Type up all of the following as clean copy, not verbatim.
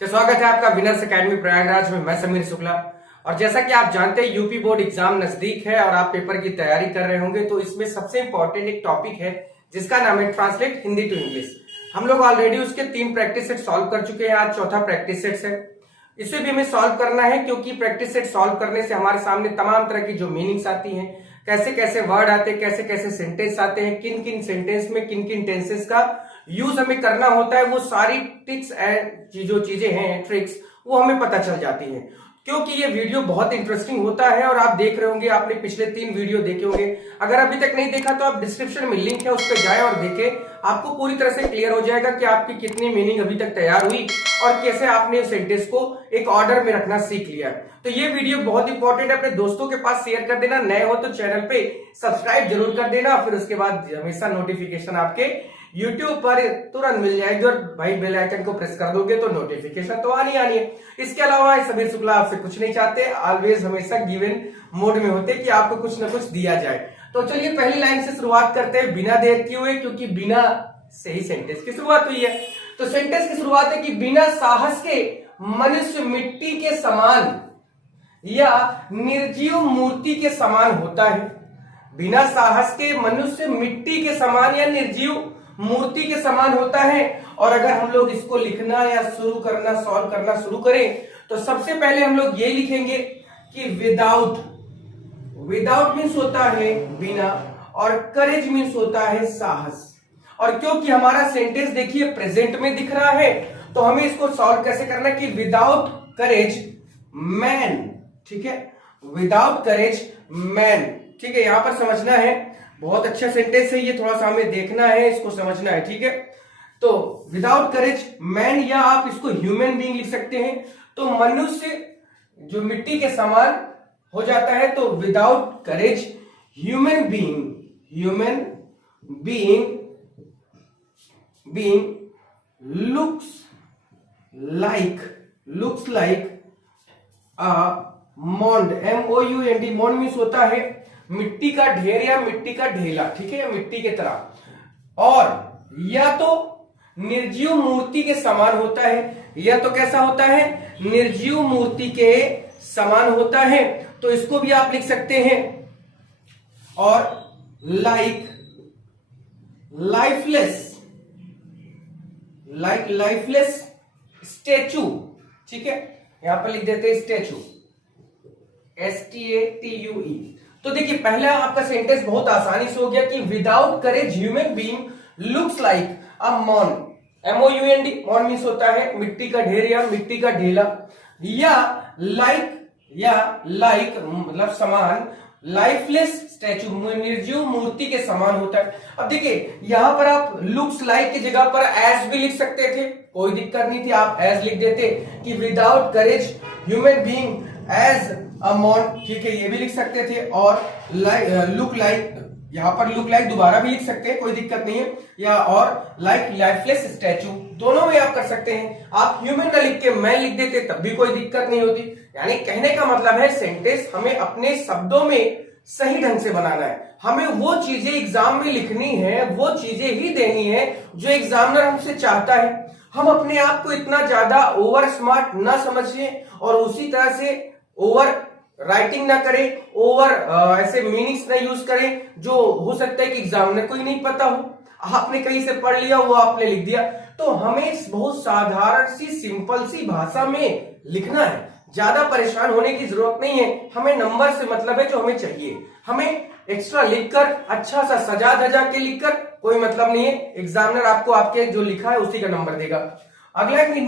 तो स्वागत है आपका विनर्स एकेडमी प्रयागराज में। मैं समीर शुक्ला। और जैसा कि आप जानते हैं यूपी बोर्ड एग्जाम नजदीक है और आप पेपर की तैयारी कर रहे होंगे, तो इसमें सबसे इंपॉर्टेंट एक टॉपिक है जिसका नाम है ट्रांसलेट हिंदी टू इंग्लिश। हम लोग ऑलरेडी उसके 3 प्रैक्टिस सेट सॉल्व कर चुके हैं, आज चौथा प्रैक्टिस सेट है। इसे भी हमें सॉल्व करना है क्योंकि प्रैक्टिस सेट सॉल्व करने से हमारे सामने तमाम तरह की जो मीनिंग्स आती हैं, कैसे कैसे वर्ड आते हैं, कैसे कैसे सेंटेंस आते हैं, किन किन सेंटेंस में किन किन टेंसेस का यूज हमें करना होता है, वो सारी टिक्स एंड जो चीजें हैं ट्रिक्स वो हमें पता चल जाती हैं। क्योंकि ये वीडियो बहुत इंटरेस्टिंग होता है और आप देख रहे होंगे, आपने पिछले 3 वीडियो देखे होंगे। अगर अभी तक नहीं देखा तो आप डिस्क्रिप्शन में लिंक है, उस पर जाएं और देखें। आपको पूरी तरह से क्लियर हो जाएगा कि आपकी कितनी मीनिंग अभी तक तैयार हुई और कैसे आपने सेंटेंस को एक ऑर्डर में रखना सीख लिया। तो ये वीडियो बहुत इंपॉर्टेंट है, अपने दोस्तों के पास शेयर कर देना। नए हो तो चैनल पे सब्सक्राइब जरूर कर देना, फिर उसके बाद हमेशा नोटिफिकेशन आपके YouTube पर तुरंत मिल जाएगी और भाई बेल आइकन को प्रेस कर दोगे तो नोटिफिकेशन तो आनी है। इसके अलावा समीर शुक्ला आपसे कुछ नहीं चाहते, ऑलवेज हमेशा गिवन मोड में होते कि आपको कुछ ना कुछ दिया जाए। तो चलिए पहली लाइन से शुरुआत करते हैं, बिना देर किए हुए, क्योंकि बिना से ही सेंटेंस की शुरुआत हुई है। तो सेंटेंस की शुरुआत है कि बिना साहस के मनुष्य मिट्टी के समान या निर्जीव मूर्ति के समान होता है। बिना साहस के मनुष्य मिट्टी के समान या निर्जीव मूर्ति के समान होता है। और अगर हम लोग इसको लिखना या शुरू करना, सॉल्व करना शुरू करें, तो सबसे पहले हम लोग ये लिखेंगे कि विदाउट, विदाउट मीन्स होता है बिना, और करेज मीन्स होता है साहस। और क्योंकि हमारा सेंटेंस देखिए प्रेजेंट में दिख रहा है, तो हमें इसको सॉल्व कैसे करना है कि विदाउट करेज मैन, ठीक है, विदाउट करेज मैन, ठीक है, यहां पर समझना है। बहुत अच्छा सेंटेंस है ये, थोड़ा सा हमें देखना है, इसको समझना है, ठीक है। तो विदाउट करेज मैन, या आप इसको ह्यूमन बीइंग लिख सकते हैं। तो मनुष्य जो मिट्टी के समान हो जाता है, तो without courage human being, human being looks like a mound, MOUND, mound means होता है मिट्टी का ढेर या मिट्टी का ढेला, ठीक है, मिट्टी के तरह। और या तो निर्जीव मूर्ति के समान होता है, या तो कैसा होता है, निर्जीव मूर्ति के समान होता है। तो इसको भी आप लिख सकते हैं। और लाइफलेस स्टैचू, ठीक है, यहां पर लिख देते हैं स्टैचू, STATUE। तो देखिए पहला आपका सेंटेंस बहुत आसानी से हो गया कि without courage human being looks like a mound, MOUND, mound means होता है मिट्टी का ढेर या मिट्टी का ढेला, या लाइक मतलब समान, लाइफलेस स्टैचू, निर्जीव मूर्ति के समान होता है। अब देखिए यहां पर आप लुक्स लाइक की जगह पर एज भी लिख सकते थे, कोई दिक्कत नहीं थी, आप एज लिख देते कि without courage human being as a mound, ठीक है, ये भी लिख सकते थे। और लुक लाइक, यहां पर लुक लाइक दोबारा भी लिख सकते हैं, कोई दिक्कत नहीं है, या और लाइफलेस स्टैचू, दोनों में आप कर सकते हैं। आप ह्यूमन न लिख के मैन लिख देते तब भी कोई दिक्कत नहीं होती। यानी कहने का मतलब है सेंटेंस हमें अपने शब्दों में सही ढंग से बनाना है। हमें वो चीजें एग्जाम में लिखनी है, वो चीजें ही देनी है जो एग्जामिनर हमसे चाहता है। हम अपने आप को इतना ज्यादा ओवर स्मार्ट ना समझिए और उसी तरह से ओवर राइटिंग ना करें, ओवर ऐसे मीनिंग्स ना यूज करें जो हो सकता है कि एग्जामिनर को ही नहीं पता हो। आपने कहीं से पढ़ लिया, वो आपने लिख दिया। तो हमें बहुत साधारण सी, सिंपल सी भाषा में लिखना है, ज्यादा परेशान होने की जरूरत नहीं है। हमें नंबर से मतलब है जो हमें चाहिए। हमें एक्स्ट्रा लिखकर, अच्छा सा सजा धजा के लिखकर कोई मतलब नहीं है। एग्जामिनर आपको आपके जो लिखा है उसी का नंबर देगा। अगला है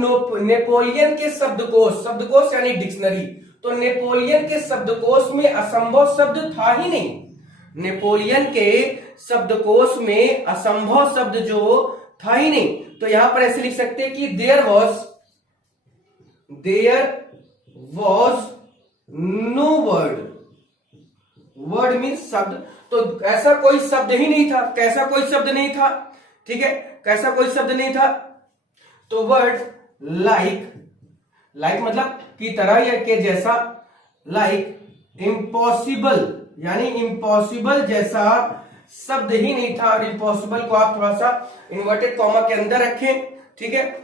नेपोलियन के शब्दकोश यानी डिक्शनरी। तो नेपोलियन के शब्दकोश में असंभव शब्द था ही नहीं। नेपोलियन के शब्दकोश में असंभव शब्द जो था ही नहीं, तो यहां पर ऐसे लिख सकते हैं कि there was no word means शब्द। तो ऐसा कोई शब्द ही नहीं था। कैसा कोई शब्द नहीं था, ठीक है, कैसा कोई शब्द नहीं था। तो वर्ड लाइक मतलब की तरह या के जैसा, लाइक इम्पॉसिबल यानी इम्पॉसिबल जैसा शब्द ही नहीं था। और इम्पॉसिबल को आप थोड़ा सा इन्वर्टेड कॉमा के अंदर रखें, ठीक है,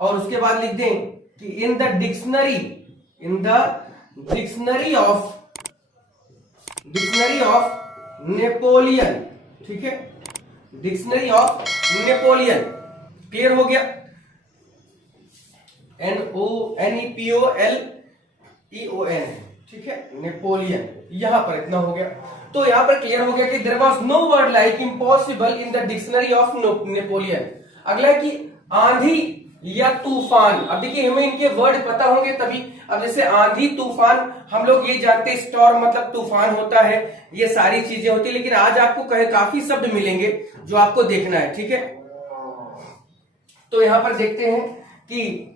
और उसके बाद लिख दें कि इन द डिक्शनरी ऑफ नेपोलियन, ठीक है, डिक्शनरी ऑफ नेपोलियन, क्लियर हो गया, NONEPOLEON, ठीक है, नेपोलियन, यहां पर इतना हो गया। तो यहां पर क्लियर हो गया कि there was no word like impossible in the dictionary of Napoleon. अगला कि आंधी या तूफान। अब देखिए हमें इनके वर्ड पता होंगे तभी। अब जैसे आंधी तूफान हम लोग ये जानते हैं, स्टॉर्म मतलब तूफान होता है, ये सारी चीजें होती है, लेकिन आज आपको काफी शब्द मिलेंगे जो आपको देखना है, ठीक है। तो यहां पर देखते हैं कि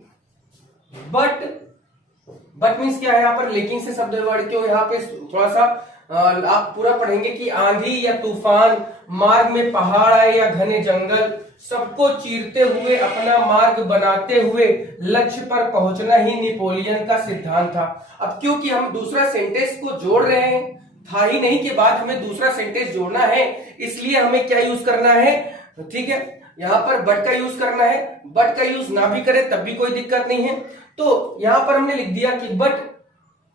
बट मीन्स क्या है यहाँ पर, लेकिन से शब्द वर्ड क्यों, यहाँ पे थोड़ा सा आप पूरा पढ़ेंगे कि आंधी या तूफान, मार्ग में पहाड़ आए या घने जंगल, सबको चीरते हुए अपना मार्ग बनाते हुए लक्ष्य पर पहुंचना ही नेपोलियन का सिद्धांत था। अब क्योंकि हम दूसरा सेंटेंस को जोड़ रहे हैं, था ही नहीं के बाद हमें दूसरा सेंटेंस जोड़ना है, इसलिए हमें क्या यूज करना है, ठीक है, यहां पर बट का यूज करना है। बट का यूज ना भी करें तब भी कोई दिक्कत नहीं है। तो यहां पर हमने लिख दिया कि बट,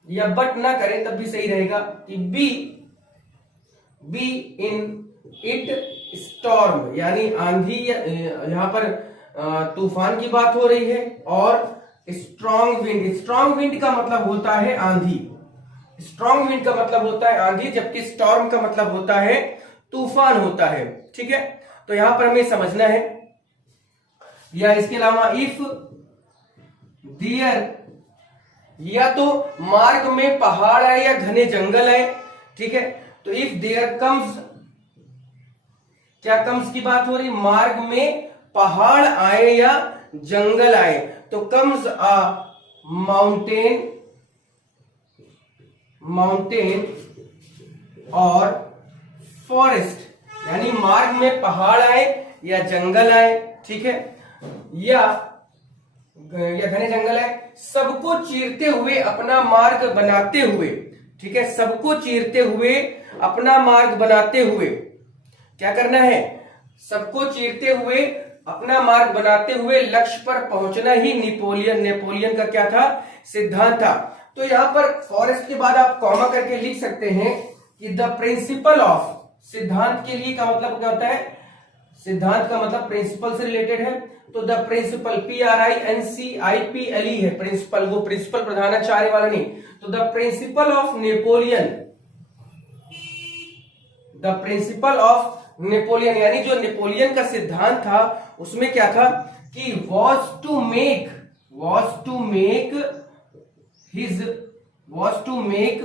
या बट ना करें तब भी सही रहेगा कि बी इन इट स्टॉर्म, यानी आंधी, यहां पर तूफान की बात हो रही है, और स्ट्रॉन्ग विंड, स्ट्रॉन्ग विंड का मतलब होता है आंधी, स्ट्रॉन्ग विंड का मतलब होता है आंधी, जबकि स्टॉर्म का मतलब होता है तूफान होता है, ठीक है। तो यहां पर हमें समझना है। या इसके अलावा इफ देयर, या तो मार्ग में पहाड़ आए या घने जंगल आए, ठीक है। तो इफ देयर कम्स, क्या कम्स की बात हो रही, मार्ग में पहाड़ आए या जंगल आए, तो कम्स अ माउंटेन और फॉरेस्ट, यानी मार्ग में पहाड़ आए या जंगल आए, ठीक है, या घने जंगल आए, सबको चीरते हुए अपना मार्ग बनाते हुए, ठीक है, सबको चीरते हुए अपना मार्ग बनाते हुए क्या करना है, सबको चीरते हुए अपना मार्ग बनाते हुए लक्ष्य पर पहुंचना ही नेपोलियन का क्या था, सिद्धांत था। तो यहां पर फॉरेस्ट के बाद आप कॉमा करके लिख सकते हैं कि द प्रिंसिपल ऑफ, सिद्धांत के लिए का मतलब क्या होता है, सिद्धांत का मतलब प्रिंसिपल से रिलेटेड है। तो द प्रिंसिपल, PRINCIPLE है प्रिंसिपल, वो प्रिंसिपल प्रधानाचार्य वाला नहीं। तो the principle of Napoleon, the principle of Napoleon, यानी जो नेपोलियन का सिद्धांत था उसमें क्या था कि was to make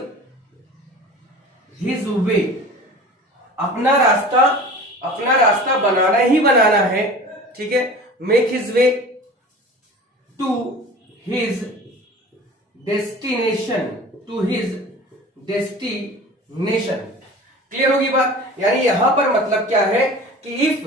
his way, अपना रास्ता बनाना ही बनाना है, ठीक है, make his way to his destination, clear होगी बात। यानी यहां पर मतलब क्या है कि इफ,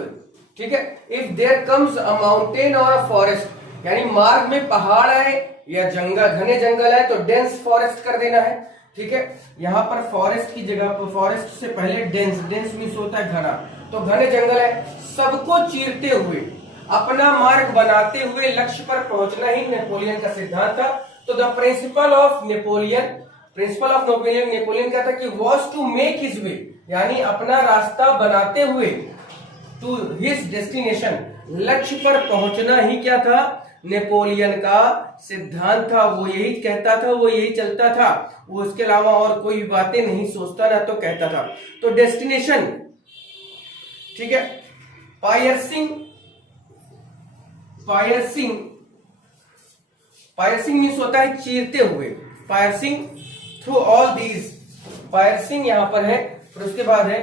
ठीक है, if there comes a mountain और अ फॉरेस्ट, यानी मार्ग में पहाड़ आए या जंगल, घने जंगल आए, तो डेंस फॉरेस्ट कर देना है, ठीक है। यहां पर फॉरेस्ट की जगह पर, फॉरेस्ट से पहले डेंस मीन्स होता है घना, तो घने जंगल है, सबको चीरते हुए अपना मार्ग बनाते हुए लक्ष्य पर पहुंचना ही नेपोलियन का सिद्धांत था। तो द प्रिंसिपल ऑफ नेपोलियन क्या था कि was to make his way, यानी अपना रास्ता बनाते हुए, टू हिज डेस्टिनेशन, लक्ष्य पर पहुंचना ही क्या था, नेपोलियन का सिद्धांत था। वो यही कहता था, वो यही चलता था, वो उसके अलावा और कोई बातें नहीं सोचता ना तो कहता था। तो डेस्टिनेशन, ठीक है, पायरसिंग मीन्स होता है चीरते हुए, पायरसिंग थ्रू ऑल दीज, पायरसिंग यहां पर है, फिर उसके बाद है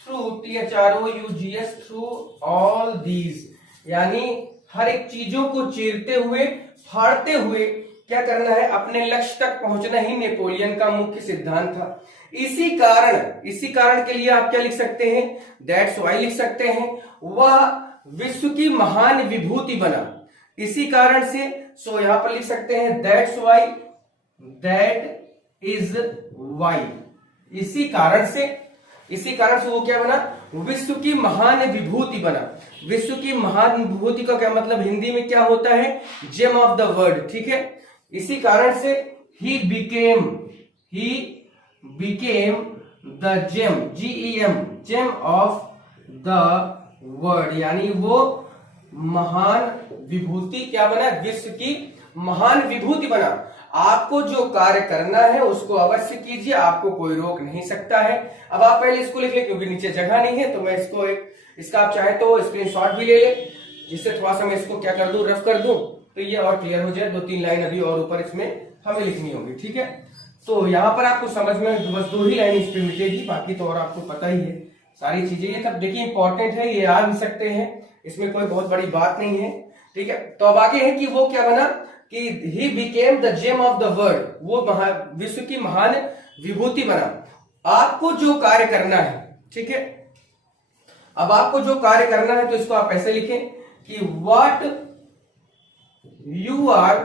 through, THROUGS, through all these, यानी हर एक चीजों को चीरते हुए, फाड़ते हुए क्या करना है, अपने लक्ष्य तक पहुंचना ही नेपोलियन का मुख्य सिद्धांत था। इसी कारण के लिए आप क्या लिख सकते हैं, दैट्स वाई लिख सकते हैं, वह विश्व की महान विभूति बना, इसी कारण से। सो यहां पर लिख सकते हैं that's why, that is why, इसी कारण से वो क्या बना, विश्व की महान विभूति बना। विश्व की महान विभूति का क्या मतलब हिंदी में क्या होता है? जेम ऑफ द वर्ल्ड, ठीक है। इसी कारण से he became the gem, GEM, gem of the world, यानी वो महान विभूति क्या बना? विश्व की महान विभूति बना। आपको जो कार्य करना है उसको अवश्य कीजिए, आपको कोई रोक नहीं सकता है। अब आप पहले इसको लिख लें, क्योंकि नीचे जगह नहीं है, तो मैं इसका आप चाहे तो स्क्रीनशॉट भी ले ले, जिससे थोड़ा सा मैं इसको क्या कर दूं, रफ कर दूं, तो ये और क्लियर हो जाए। 2-3 लाइन अभी और ऊपर इसमें हमें लिखनी होगी, ठीक है। तो यहाँ पर आपको समझ में बस 2 ही लाइन इस पे मिटेगी, बाकी तो और आपको पता ही है सारी चीजें। ये सब देखिए इंपॉर्टेंट है, ये आ भी सकते हैं, इसमें कोई बहुत बड़ी बात नहीं है, ठीक है। तो अब आगे है कि वो क्या बना कि he became the gem of the world, वो विश्व की महान विभूति बना। आपको जो कार्य करना है, ठीक है, अब आपको जो कार्य करना है तो इसको आप ऐसे लिखें कि what you are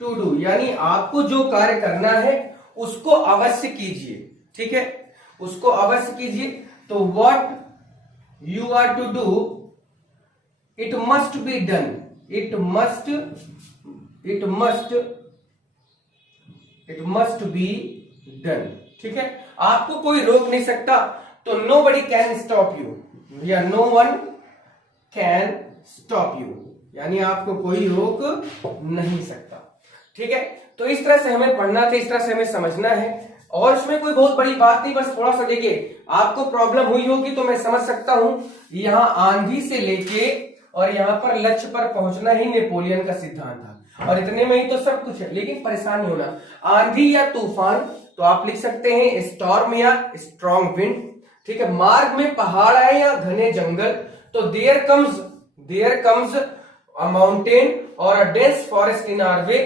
to do, यानी आपको जो कार्य करना है उसको अवश्य कीजिए, ठीक है, उसको अवश्य कीजिए। तो what you are to do, it must be done, it must be done, ठीक है। आपको कोई रोक नहीं सकता, तो nobody कैन स्टॉप यू, या no one can stop you, यानी आपको कोई रोक नहीं सकता, ठीक है। तो इस तरह से हमें पढ़ना था, इस तरह से हमें समझना है, और इसमें कोई बहुत बड़ी बात नहीं, बस थोड़ा सा देखिए आपको प्रॉब्लम हुई होगी तो मैं समझ सकता हूं। यहां आंधी से लेके और यहां पर लक्ष्य पर पहुंचना ही नेपोलियन का सिद्धांत था, और इतने में ही तो सब कुछ है। लेकिन परेशान नहीं होना, आंधी या तूफान तो आप लिख सकते हैं स्टॉर्म या स्ट्रॉन्ग विंड, ठीक है। मार्ग में पहाड़ है या घने जंगल, तो देयर कम्स अ माउंटेन और a dense forest in our way,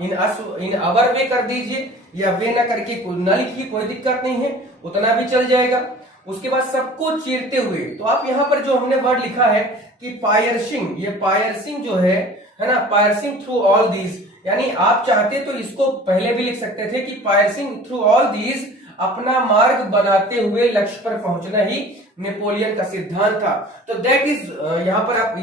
in our way कर दीजिए, या वे ना करके ना लिखिए, कोई दिक्कत नहीं है, उतना भी चल जाएगा। उसके बाद सबको चीरते हुए, तो आप यहां पर जो हमने वर्ड लिखा है कि पायर्सिंग, ये पायर्सिंग जो है ना, पायर्सिंग थ्रू ऑल दीज, यानी आप चाहते तो इसको पहले भी लिख सकते थे कि पायर्सिंग थ्रू ऑल दीज, अपना मार्ग बनाते हुए लक्ष्य पर पहुंचना ही नेपोलियन का सिद्धांत था। तो दैट इज यहां पर आप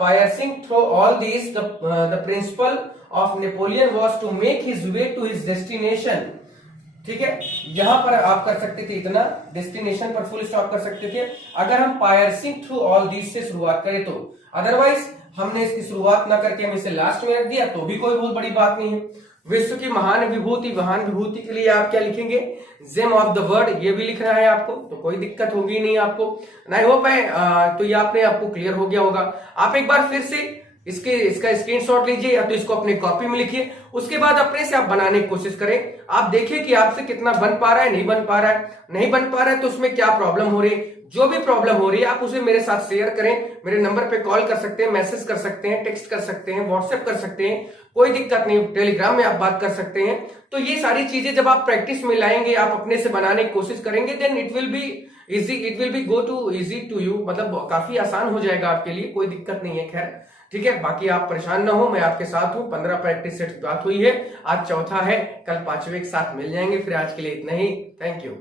piercing through all these, the principle of Napoleon was to make his way to his destination, ठीक है। यहां पर आप कर सकते थे इतना, डेस्टिनेशन पर फुल स्टॉप कर सकते थे अगर हम पायर्सिंग थ्रू ऑल दीज से शुरुआत करें तो। अदरवाइज हमने इसकी शुरुआत ना करके हम इसे लास्ट में रख दिया तो भी कोई बहुत बड़ी बात नहीं है। विश्व की महान विभूति के लिए आप क्या लिखेंगे? जेम ऑफ द वर्ल्ड, ये भी लिखना है आपको, तो कोई दिक्कत होगी नहीं आपको। आई होप है तो ये आपको क्लियर हो गया होगा। आप एक बार फिर से इसका स्क्रीनशॉट लीजिए, या तो इसको अपने कॉपी में लिखिए, उसके बाद अपने से आप बनाने की कोशिश करें। आप देखिए कि आपसे कितना बन पा रहा है, नहीं बन पा रहा है। नहीं बन पा रहा है तो उसमें क्या प्रॉब्लम हो रही है, जो भी प्रॉब्लम हो रही है आप उसे मेरे साथ शेयर करें। मेरे नंबर पे कॉल कर सकते हैं, मैसेज कर सकते हैं, टेक्स्ट कर सकते हैं, व्हाट्सएप कर सकते हैं, कोई दिक्कत नहीं, टेलीग्राम में आप बात कर सकते हैं। तो ये सारी चीजें जब आप प्रैक्टिस में लाएंगे, आप अपने से बनाने की कोशिश करेंगे, then it will be easy to you, मतलब काफी आसान हो जाएगा आपके लिए, कोई दिक्कत नहीं है। खैर ठीक है, बाकी आप परेशान ना हो, मैं आपके साथ हूं। 15 प्रैक्टिस सेट बात हुई है, आज चौथा है, कल 5वें के साथ मिल जाएंगे। फिर आज के लिए इतना ही, थैंक यू।